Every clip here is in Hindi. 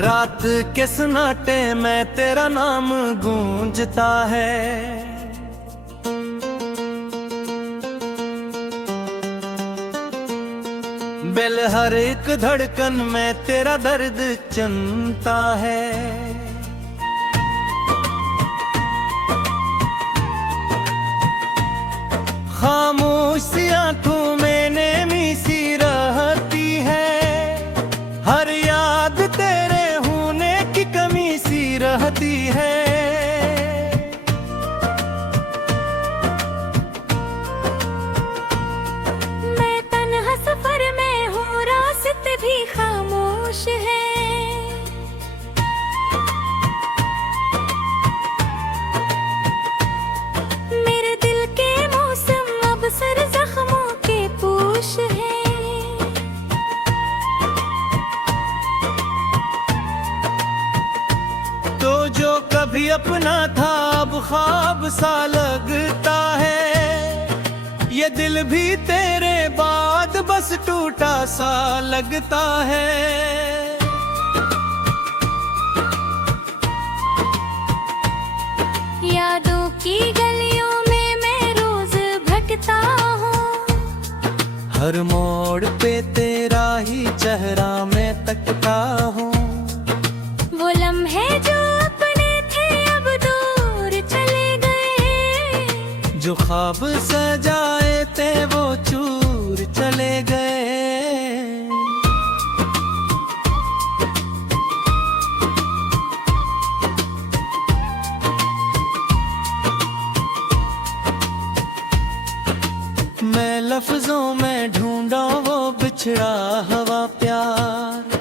रात के सन्नाटे में तेरा नाम गूंजता है। दिल हर एक धड़कन में तेरा दर्द चमता है। खामोश सी आंखों में नेमी सी रहती है। हर याद तेरे होने की कमी सी रहती है। मैं तन्हा सफर में हूँ, रास्ते भी खामोश है। मेरे दिल के मौसम अब सर जख्मों के पोश है। तो जो कभी अपना था अब ख्वाब सा लगता है। ये दिल भी तेरे बाद बस टूटा सा लगता है। यादों की गलियों में मैं रोज भटकता हूँ। हर मोड़ पे तेरा ही चेहरा मैं तकता हूँ। वो लम्हे जो अपने थे अब दूर चले गए। जो ख्वाब सजाए थे वो चूर चले गए। मैं लफ्जों में ढूंढा वो बिछड़ा हवा प्यार।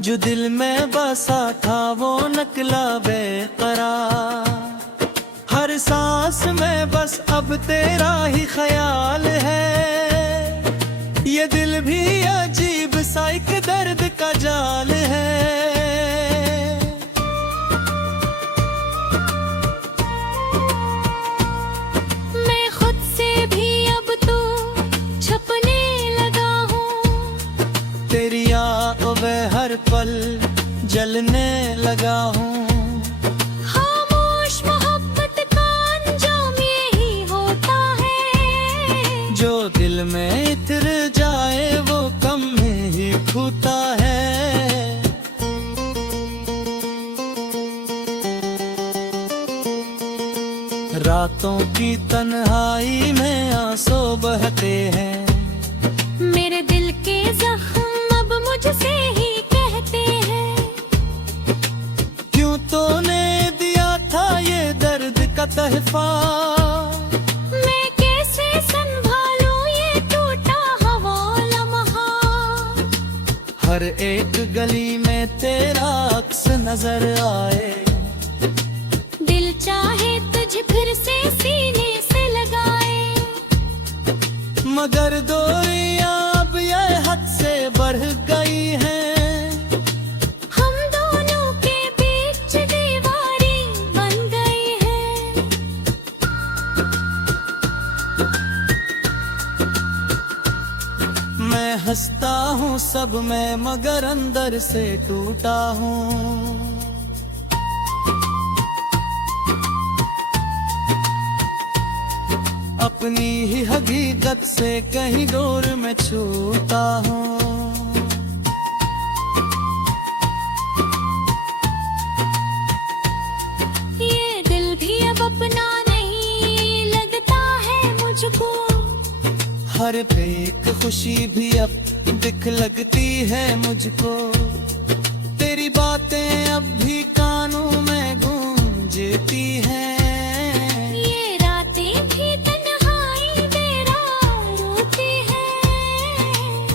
जो दिल में बसा था वो नकला बेकरार। हर सांस में बस अब तेरा ही ख्याल है। ये दिल भी अजीब सा एक दर्द का जाल है। मैं खुद से भी अब तो छपने लगा हूँ। तेरी आंखों में हर पल जलने लगा हूँ। खामोश मोहब्बत का अंजाम यही होता है। जो दिल में इतर जाए वो कम में ही खूता है। रातों की तन्हाई में आंसू बहते हैं। मेरे दिल के जख्म अब मुझसे ही कहते हैं। क्यों तूने दिया था ये दर्द का तहफा। मैं कैसे संभालूं ये टूटा हुआ लम्हा। हर एक गली में तेरा अक्स नजर आए। दिल चाहे तुझे फिर से सीने से लगाए। मगर दूरियां अब ये हद से बढ़ गई हैं। हम दोनों के बीच दीवारी बन गई है। मैं हंसता हूँ सब में मगर अंदर से टूटा हूँ। अपनी ही हकीकत से कहीं दूर में छूटा हूँ। ये दिल भी अब अपना नहीं लगता है मुझको। हर एक खुशी भी अब दिख लगती है मुझको। तेरी बातें अब भी कानों में गूंजती हैं। ये रातें भी तन्हाई बेरार होती है।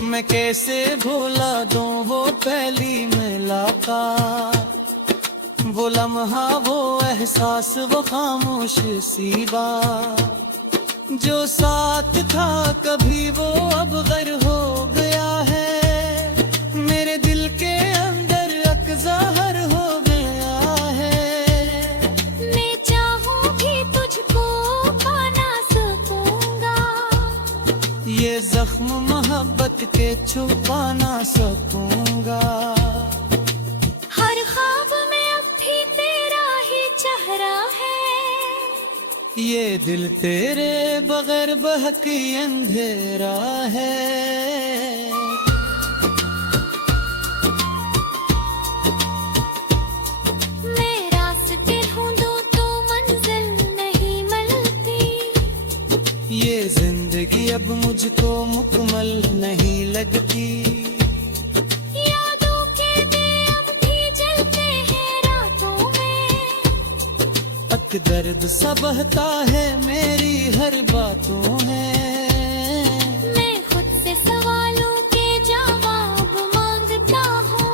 मैं कैसे भूला दूं वो पहली मुलाकात। वो लम्हा वो एहसास वो खामोश सी बात। जो साथ था कभी वो अब गैर हो गया है। मेरे दिल के अंदर अकज़ाहर हो गया है। मैं चाहूं भी तुझको पा ना सकूंगा। ये जख्म मोहब्बत के छुपा ना सकूंगा। हर दिल तेरे बगैर बहकी अंधेरा है। मैं रास्ते ढूंढूं तो मंजिल नहीं मिलती। ये जिंदगी अब मुझको मुकम्मल नहीं लगती। यादों के दिए अब भी जलते हैं रातों में। अक दर्द सा बहता है मेरी हर बातों में। मैं खुद से सवालों के जवाब मांगता हूँ।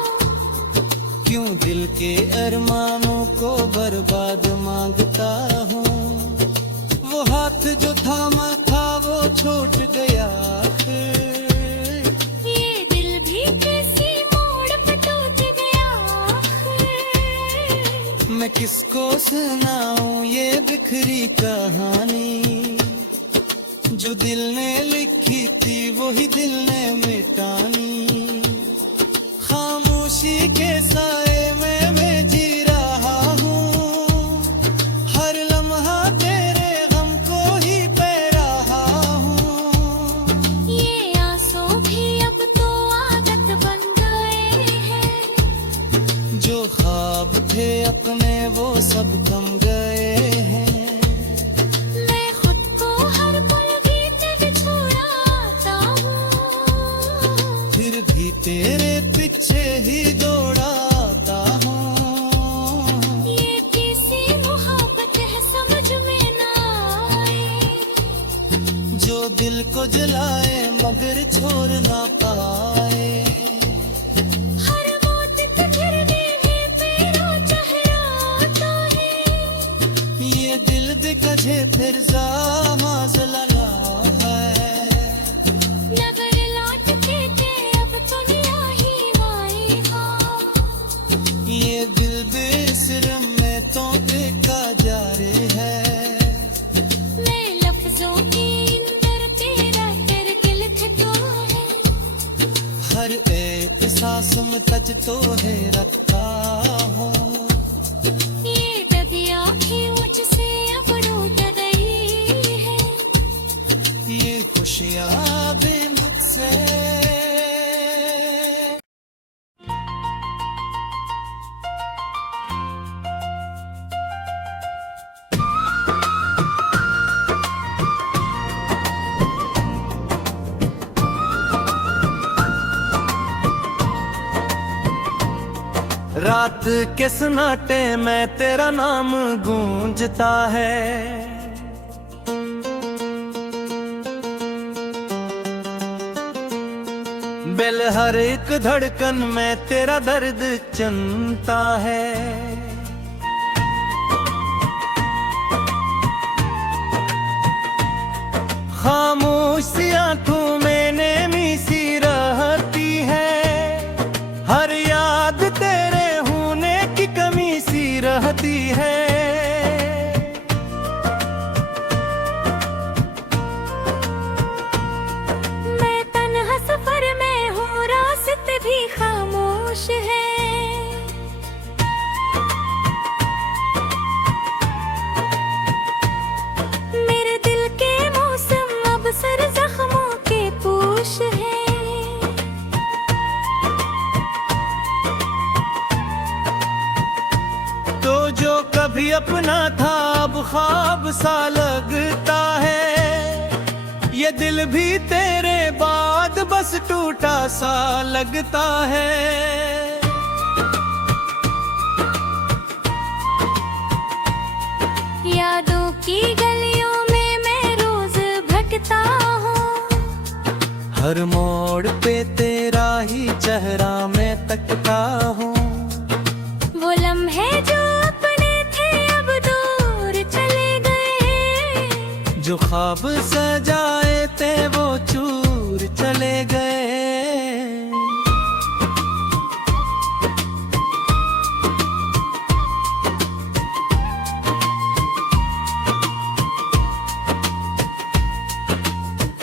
क्यों दिल के अरमानों को बर्बाद मांगता हूँ। वो हाथ जो थामा था वो छूट गया फिर। ये दिल भी किसी मोड़ पे टूट गया आखिर। मैं किसको सुनाऊं ये बिखरी कहानी। जो दिल ने लिखी थी वही दिल ने मिटानी। खामोशी के साए में मैं जी रहा हूँ। हर लम्हा तेरे गम को ही पै रहा हूँ। ये आंसू भी अब तो आदत बन गए हैं। जो ख्वाब थे अपने वो सब थम गए हैं। मैं खुद को हर पल गीत बिछोड़ाता हूँ। फिर भी तेरे पीछे ही दौड़ाता हूँ। ये किसी मोहब्बत है समझ में ना आए। जो दिल को जलाए मगर छोड़ ना पाए। हर मौत पे फिर भी तेरा चेहरा आता है। ये दिल दिखजे फिर जामाज लला है। नगर लौटते थे अब दुनिया ही माएगा। ये दिल बेसर में तो देखा जा रही है। मैं लफ्जों के अंदर तेरा करके लिखता है। हर एक सांस में तज तो है रखता हूँ। ये दगी आँखें मुझसे अब रूठ गई है। ये खुशियाँ भी मुझसे। रात के सन्नाटे में तेरा नाम गूंजता है। दिल हर एक धड़कन में तेरा दर्द चलता है। खामोश आंखों में नेमी सी रहती है। हर याद तेरे होने की कमी सी रहती है। मैं तन्हा सफर में हूँ रास्ते भी खामोश है। मेरे दिल के मौसम अब सर जख्मों के पोश है। तो जो कभी अपना था अब ख्वाब सा लगता है। ये दिल भी तेरे बाद बस टूटा सा लगता है। यादों की गलियों में मैं रोज भटकता हूँ। हर मोड़ पे तेरा ही चेहरा मैं तकता हूँ। वो लम्हे जो अपने थे अब दूर चले गए। जो ख्वाब सजाए थे वो चूर चले गए।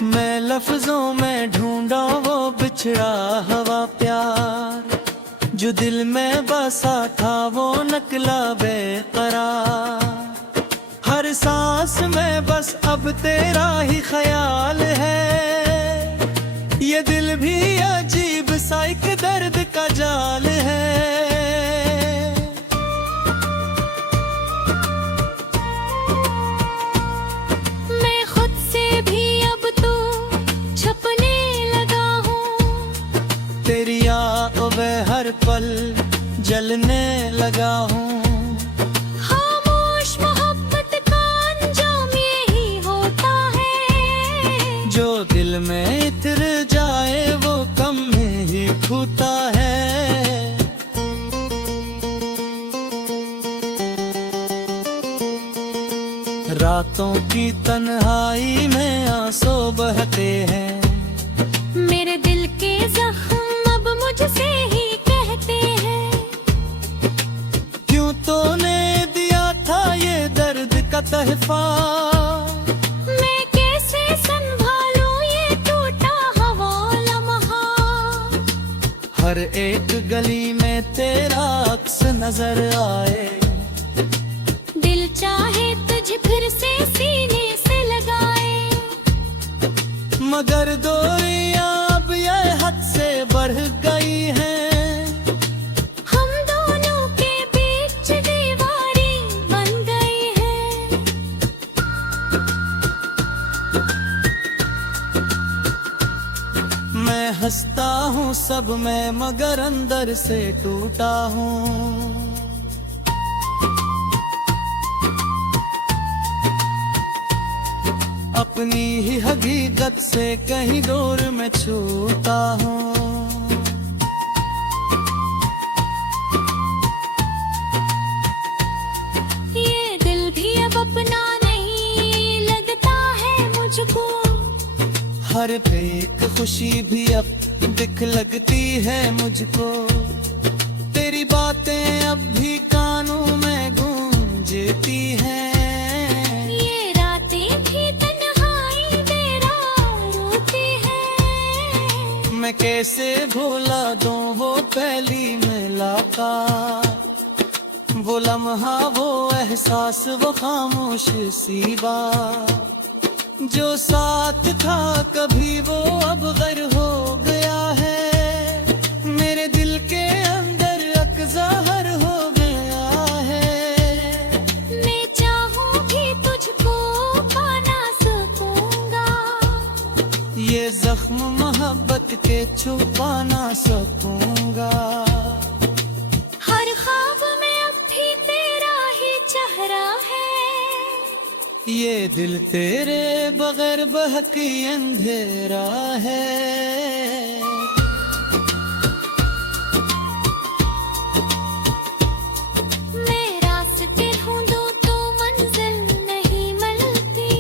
मैं लफ्जों में ढूंढा वो बिछड़ा हवा प्यार। जो दिल में बसा था वो नकला बेकरार। हर सांस में बस अब तेरा ही ख्याल है। ये दिल भी अजीब सा एक दर्द का जाल है। मैं खुद से भी अब तो छपने लगा हूँ, तेरी आंखों में हर पल जलने लगा हूँ। खामोश मोहब्बत का अंजाम यही होता है, जो दिल में इतर जाए वो कम में ही खूता है। रातों की तन्हाई में आंसू बहते हैं, मेरे दिल के जख्म अब मुझसे ही कहते हैं। क्यों तूने दिया था ये दर्द का तहफा, मैं कैसे संभालूं ये टूटा हुआ लम्हा। हर एक गली में तेरा अक्स नजर आए, दिल चाहे तुझे फिर से सीने से लगाए, मगर दूरियां अब ये हद से बढ़ गई हैं। हम दोनों के बीच दीवारें बन गई है। मैं हंसता हूँ सब में मगर अंदर से टूटा हूँ। अपनी ही हकीकत से कहीं दूर में छूटा हूँ। ये दिल भी अब अपना नहीं लगता है मुझको, हर एक खुशी भी अब दिख लगती है मुझको। तेरी बातें अब भी कानों में गूंजती हैं। ये रातें भी तन्हाई मेरा रोती है। मैं कैसे भूला दूं वो पहली मुलाकात, वो लम्हा वो एहसास वो खामोश सी बात। जो साथ था कभी वो अब गैर हो गया है, मेरे दिल के अंदर अकज़ाहर हो गया है। मैं चाहूं भी तुझको पा ना सकूंगा, ये जख्म मोहब्बत के छुपा ना सकूंगा। हर ख्वाब में अब भी तेरा ही चेहरा है। ये दिल तेरे बगैर बहकी अंधेरा है। मैं रास्ते ढूंढूं तो मंजिल नहीं मिलती,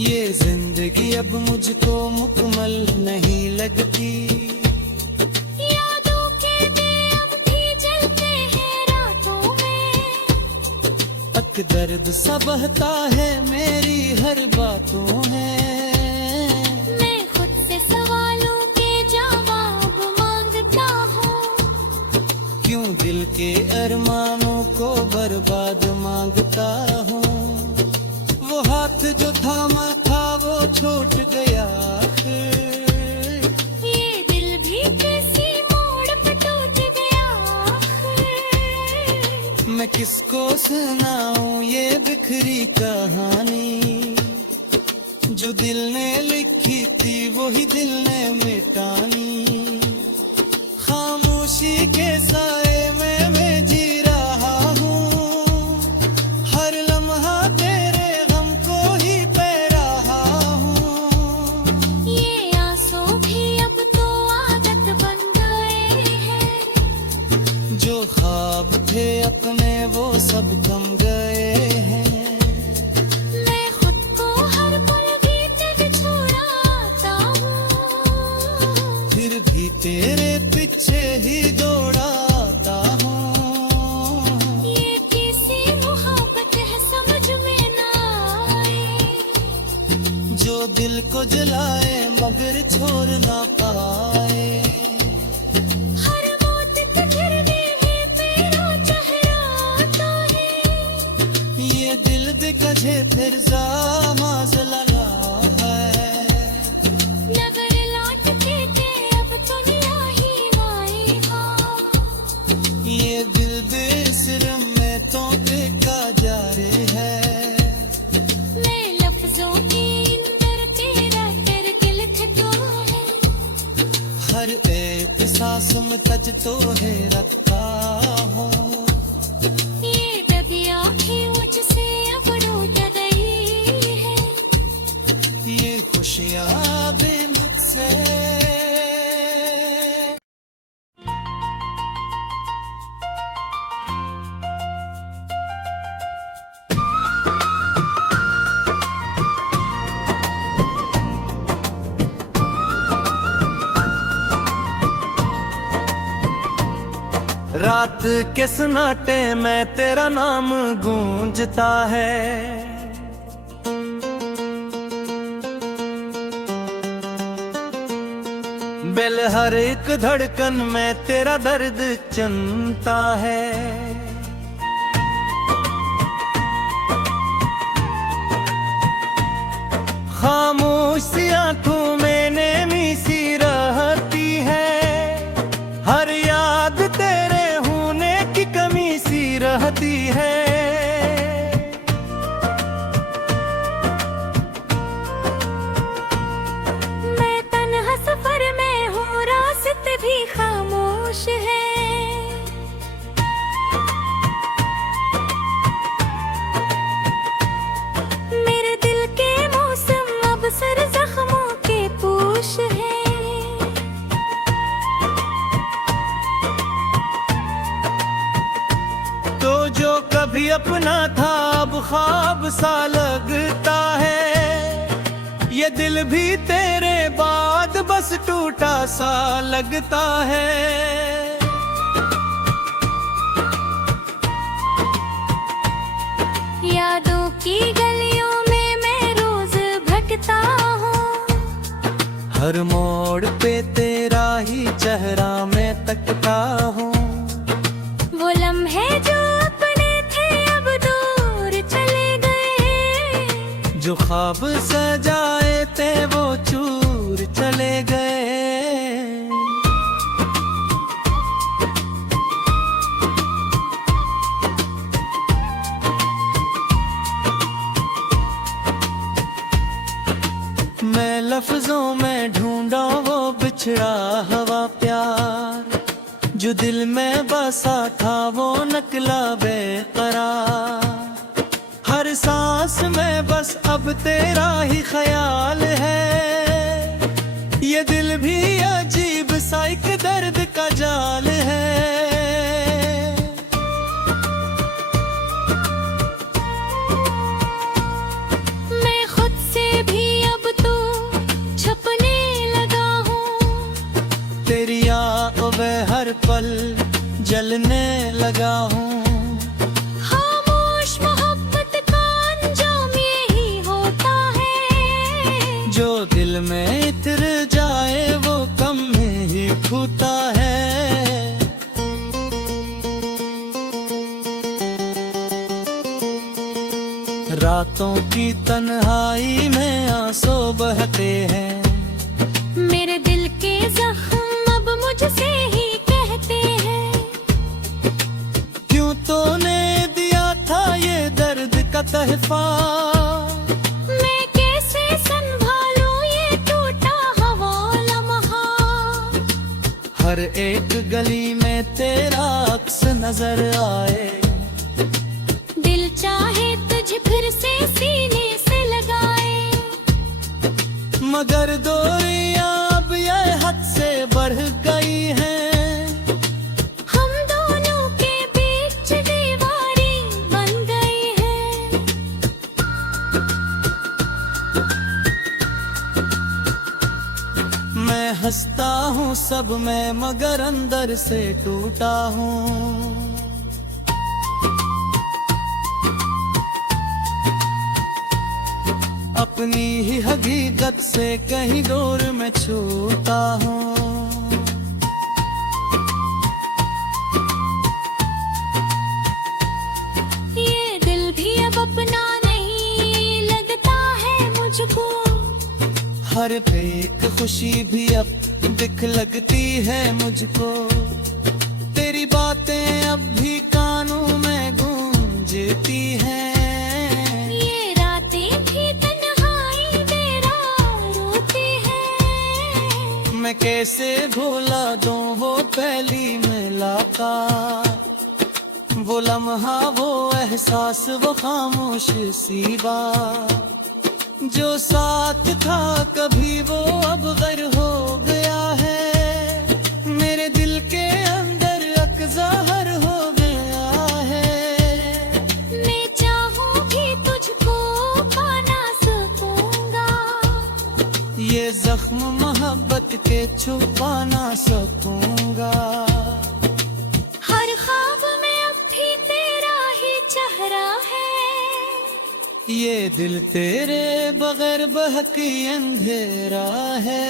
ये जिंदगी अब मुझको मुकम्मल नहीं लगती। यादों के दिए अब भी जलते हैं रातों में, अक दर्द सा बहता है मेरी हर बातों में। मैं खुद से सवालों के जवाब मांगता हूँ, क्यों दिल के अरमानों को बर्बाद मांगता हूँ। वो हाथ जो थामा था वो छूट गया फिर। ये दिल भी किसी मोड़ पर टूट गया आखिर। मैं किसको सुनाऊं ये बिखरी कहानी, जो दिल ने लिखी थी वही दिल ने मिटानी। खामोशी के साए में मैं जी रहा हूँ, हर लम्हा तेरे गम को ही पै रहा हूँ। ये आंसू भी अब तो आदत बन गए हैं, जो ख्वाब थे अपने वो सब थम गए हैं। मैं खुद को हर पल भीतर छुड़ाता हूँ, फिर भी तेरे पीछे ही दौड़ाता हूँ। ये किसी मोहब्बत है समझ में ना आए, जो दिल को जलाए मगर छोड़ ना पाए। हर मौत के फिरने में तेरा चेहरा आता है। ये दिल दिखा फिर जामाज लगा है। नगर लौट के अब तो नहीं आएगा। ये दिल बेसर में तो देखा जा रही है। मैं लफ्जों के अंदर तेरा करगिल थका है। हर एक सांस में तज तो है रखता हूँ। ये दबी आँखें मुझसे अब रूठ गई है। ये खुशियाँ भी मुझसे। रात के सन्नाटे में तेरा नाम गूंजता है। बेल हर एक धड़कन में तेरा दर्द चलता है। खामोश आंखों में नेमी सी रहती है। हर याद तेरे होने की कमी सी रहती है। मैं तन्हा सफर में हूँ, रास्ते भी खामोश है। मेरे दिल के मौसम अब सर जख्मों के पोश है। तो जो कभी अपना था अब ख्वाब सा लगता है। ये दिल भी तेरे बाद बस टूटा सा लगता है। यादों की गलियों में मैं रोज भटकता हूँ। हर मोड़ पे तेरा ही चेहरा मैं तकता हूँ। वो लम्हे जो अपने थे अब दूर चले गए। जो ख्वाब सजाए थे वो चूर चले गए। मैं लफ्जों में ढूंढा वो बिछड़ा हवा प्यार। जो दिल में बसा था वो नकला बेकरार। हर सांस में बस अब तेरा ही ख्याल है। ये दिल भी अजीब सा एक दर्द का जाल है। मैं खुद से भी अब तो छपने लगा हूँ। तेरी आंखों में हर पल जलने लगा हूँ। खामोश मोहब्बत का अंजाम यही होता है। जो दिल में इतर जाए वो कम में ही खूता है। रातों की तन्हाई में आंसू बहते हैं। मेरे दिल के जख्म अब मुझसे ही कहते हैं। क्यों तूने दिया था ये दर्द का तहफा। मैं कैसे संभालूं ये टूटा हवा लम्हा। हर एक गली में तेरा अक्स नजर आए। दिल चाहे तुझे फिर से सीने से लगाए। मगर दूरियां अब ये हद से बढ़ गई हैं। हम दोनों के बीच दीवारी बन गई है। मैं हंसता हूँ सब में मगर अंदर से टूटा हूँ। अपनी ही हकीकत से कहीं दूर में छूटा हूँ। ये दिल भी अब अपना नहीं हर एक खुशी भी अब दिख लगती है मुझको, तेरी बातें अब भी कानों में गूंजती हैं। ये रातें भी तन्हाई मेरा रोती है। मैं कैसे भूला दूं वो पहली मुलाकात, वो लम्हा, वो एहसास, वो खामोश सी बात, जो साथ था कभी वो अब गर हो गया है, मेरे दिल के अंदर अकज़ाहर हो गया है। मैं चाहूं भी तुझको पा ना सकूंगा, ये जख्म मोहब्बत के छुपा ना सकूंगा। हर ख्वाब में अब भी तेरा ही चेहरा है, ये दिल तेरे बगैर बहकी अंधेरा है।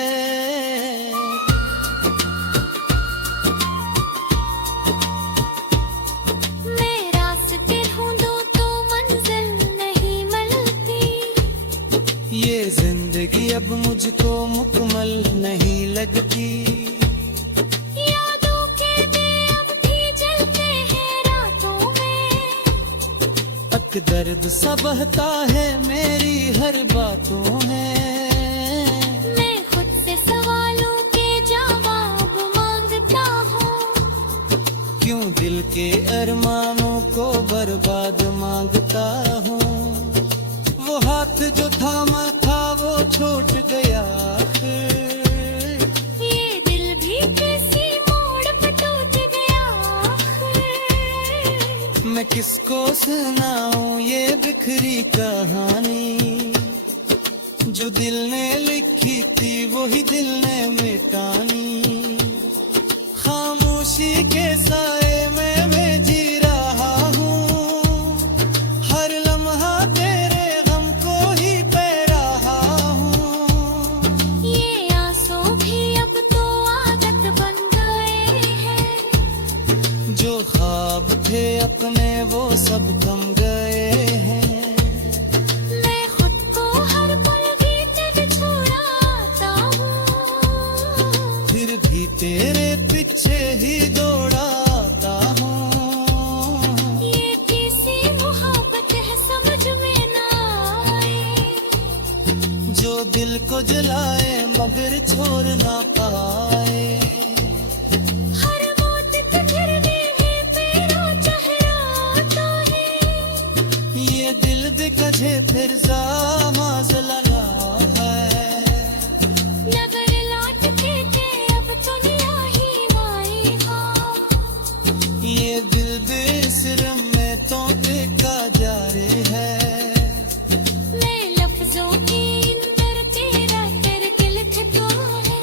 मैं रास्ते ढूंढूं तो मंजिल नहीं मिलती, ये जिंदगी अब मुझको मुकम्मल नहीं लगती। यादों के दिए अब भी जलते हैं रातों में, तक दर्द सा बहता है मेरी हर बातों में। मैं खुद से सवालों के जवाब मांगता हूँ, क्यों दिल के अरमानों को बर्बाद मांगता हूँ। वो हाथ जो थामा था वो छूट गया आखिर, ये दिल भी किसी मोड़ पे टूट गया आखिर। मैं किसको सुनाऊं ये बिखरी कहानी, जो दिल ने लिखी थी वही दिल ने मिटानी। खामोशी के साए में मैं जी रहा हूँ, हर लम्हा तेरे गम को ही पै रहा हूँ। ये आंसू भी अब तो आदत बन गए हैं, जो ख्वाब थे अपने वो सब थम गए हैं। मैं खुद को हर पल भीतर छुड़ाता हूँ, फिर भी तेरे पीछे ही दौड़ाता हूँ। ये किसी मोहब्बत है समझ में ना आए, जो दिल को जलाए मगर छोड़ ना पाए। हर मौत पे गिरने में तेरा चेहरा आता है, ये दिल दिखजे फिर जामाज लगा है। नगर लौट के अब दुनिया ही माएगा, ये दिल बेसर में तो देखा जा रही है। मैं लफ्जों के अंदर तेरा करके लिखता है,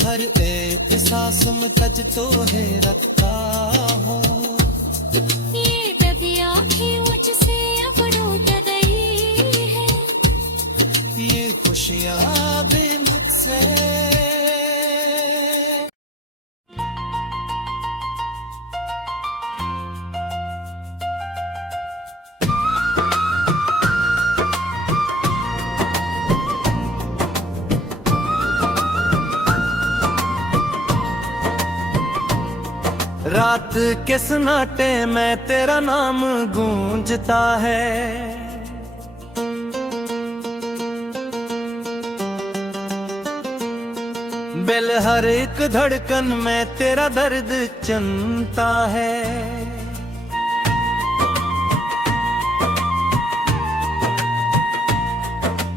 हर एक सांस में तज तो है रखता हूँ। ये दबिया भी मुझसे अब रूठ गई है, ये खुशियाँ भी मुझसे। रात के सन्नाटे में तेरा नाम गूंजता है, बेल हर एक धड़कन में तेरा दर्द चमता है।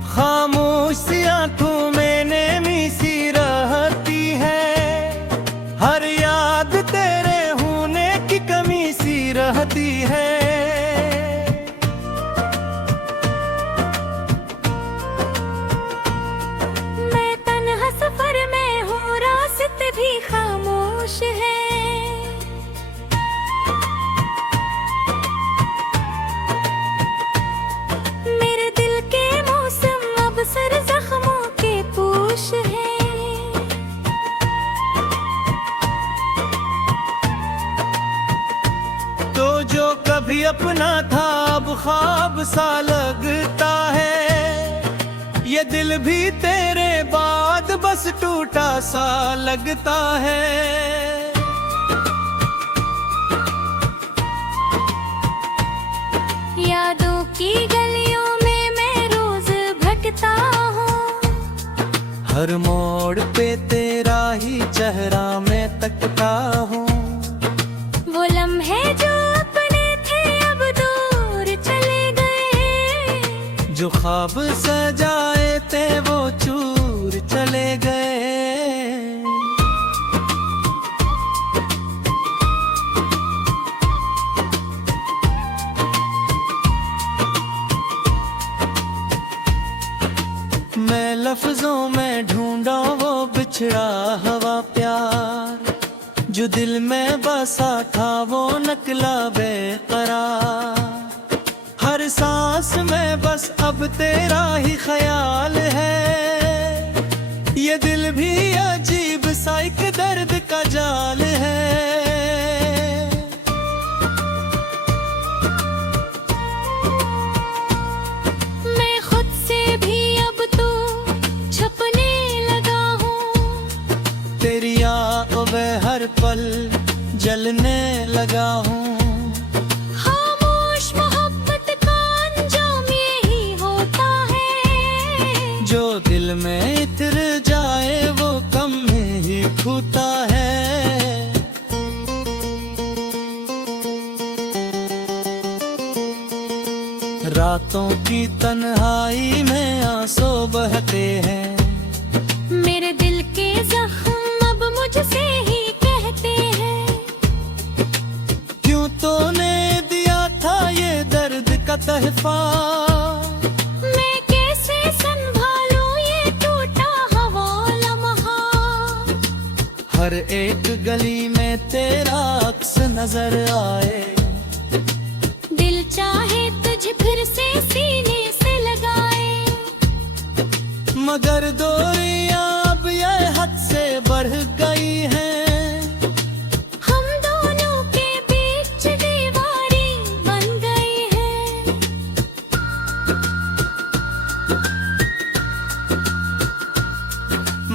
खामोश सी आंखों में नेमी सी रहती है, हर याद तेरे होने की कमी सी रहती है। मैं तन्हा सफर में हूँ, रास्ते भी खामोश है, मेरे दिल के मौसम अब सर जख्मों के पोश है। तो जो कभी अपना था अब ख्वाब सा लगता है, ये दिल भी तेरा बस टूटा सा लगता है। यादों की गलियों में मैं रोज भटकता हूँ, हर मोड़ पे तेरा ही चेहरा मैं तकता हूँ। वो लम्हे जो अपने थे अब दूर चले गए, जो ख्वाब सजाए थे वो चूर चले गए। मैं लफ्जों में ढूंढा वो बिछड़ा हवा प्यार, जो दिल में बसा था वो नकला बेकरार। हर सांस में बस अब तेरा ही ख्याल है, ये दिल भी अजीब सा एक दर्द का जाल है। मैं खुद से भी अब तो छपने लगा हूँ, तेरी आंखों में हर पल जलने लगा हूँ। खामोश मोहब्बत का अंजाम यही होता है, जो दिल में इतर जाए वो कम में ही खूता है। रातों की तन्हाई में आंसू बहते हैं, मेरे दिल के जख्म अब मुझसे ही कहते हैं। क्यों तूने दिया था ये दर्द का तहफा, मैं कैसे संभालूं ये टूटा हवा लम्हा। हर एक गली में तेरा अक्स नजर आए, दिल चाहे तुझे फिर से सीने से लगाए, मगर दूरियां अब ये हद से बढ़ गई हैं। हम दोनों के बीच दीवारें बन गई है।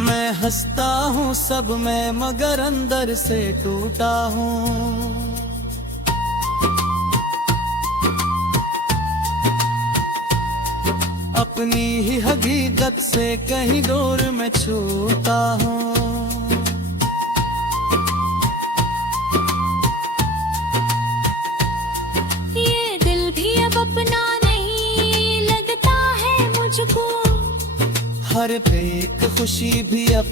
मैं हंसता हूँ सब में मगर अंदर से टूटा हूँ। अपनी ही हकीकत से कहीं दूर में छूटा हूँ। ये दिल भी अब अपना नहीं लगता है मुझको, हर एक खुशी भी अब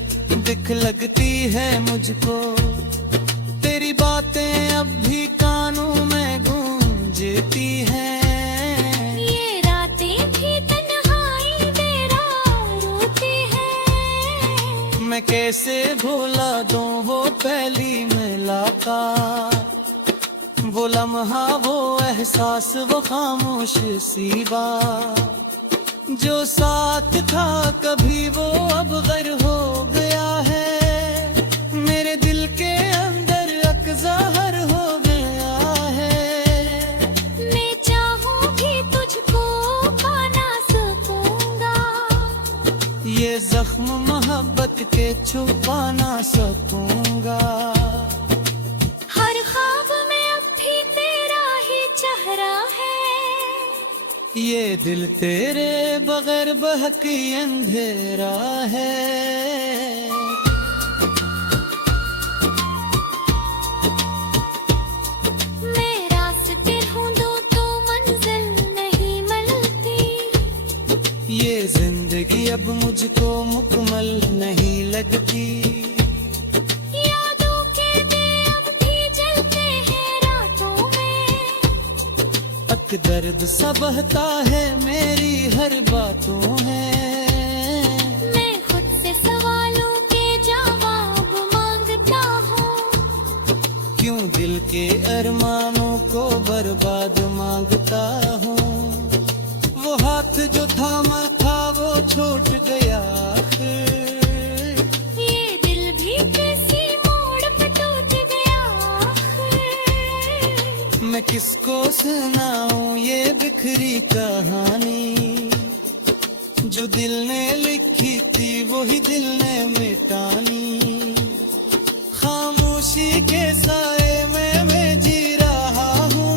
दिख लगती है मुझको। तेरी बातें अब भी कानों में गूंजती हैं, ये रातें भी तन्हाई मेरा रोती है। मैं कैसे भूला दूं वो पहली मुलाकात, वो लम्हा वो एहसास वो खामोश सी बात। जो साथ था कभी वो अब गैर हो गया है, मेरे दिल के अंदर अकज़ाहर हो गया है। मैं चाहूं भी तुझको पा ना सकूंगा, ये जख्म मोहब्बत के छुपा ना सकूंगा। हर ख्वाब में अब भी तेरा ही चेहरा है, ये दिल तेरे बगैर बहकी अंधेरा है। मैं रास्ते ढूंढूं तो मंजिल नहीं मिलती, ये जिंदगी अब मुझको मुकम्मल नहीं लगती। यादों के दिए अब भी जलते हैं रातों में, अक दर्द सा बहता है मेरी हर बातों में। मैं खुद से सवालों के जवाब मांगता हूँ, क्यों दिल के अरमानों को बर्बाद मांगता हूँ। वो हाथ जो थामा था वो छूट गया आखिर, ये दिल भी किसी मोड़ पे टूट गया आखिर। मैं किसको सुनाऊं ये बिखरी कहानी, जो दिल ने लिखी गलती वही दिल ने मिटानी। खामोशी के साए में मैं जी रहा हूँ,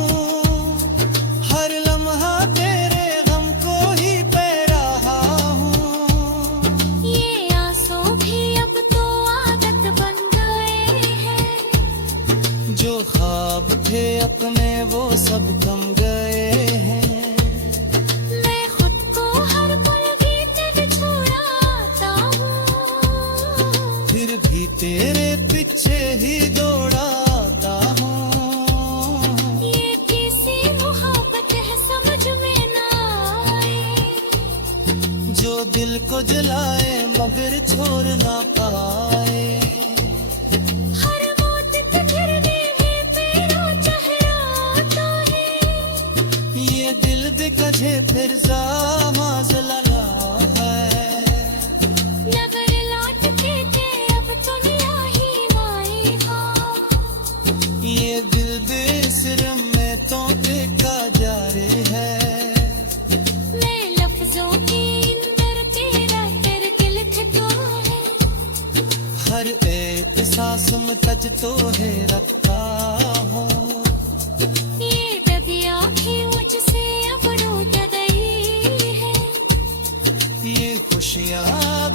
हर लम्हा तेरे गम को ही पै रहा हूँ। ये आंसू भी अब तो आदत बन गए हैं, जो ख्वाब थे अपने वो सब कम गए हैं। मैं खुद को हर पल गीत छुड़ाता हूँ, फिर भी तेरे पीछे ही दौड़ाता हूँ। ये कैसी मोहब्बत है समझ में ना आए, जो दिल को जलाए मगर छोड़ ना पाए। हर मौत के घिरने है तेरा चेहरा आता है, ये दिल दिखजे फिर जामाज लगा है। नगर लौट के अब दुनिया ही माएगा, ये दिल बेसर में तो देखा जा रहे है। मैं लफ्जों के अंदर तेरा तिरकिल लिखता है, हर एक सांस में तज तो है रखता हूँ। ये दबी आँखें मुझसे अब रूठ गई है, ये खुशियाँ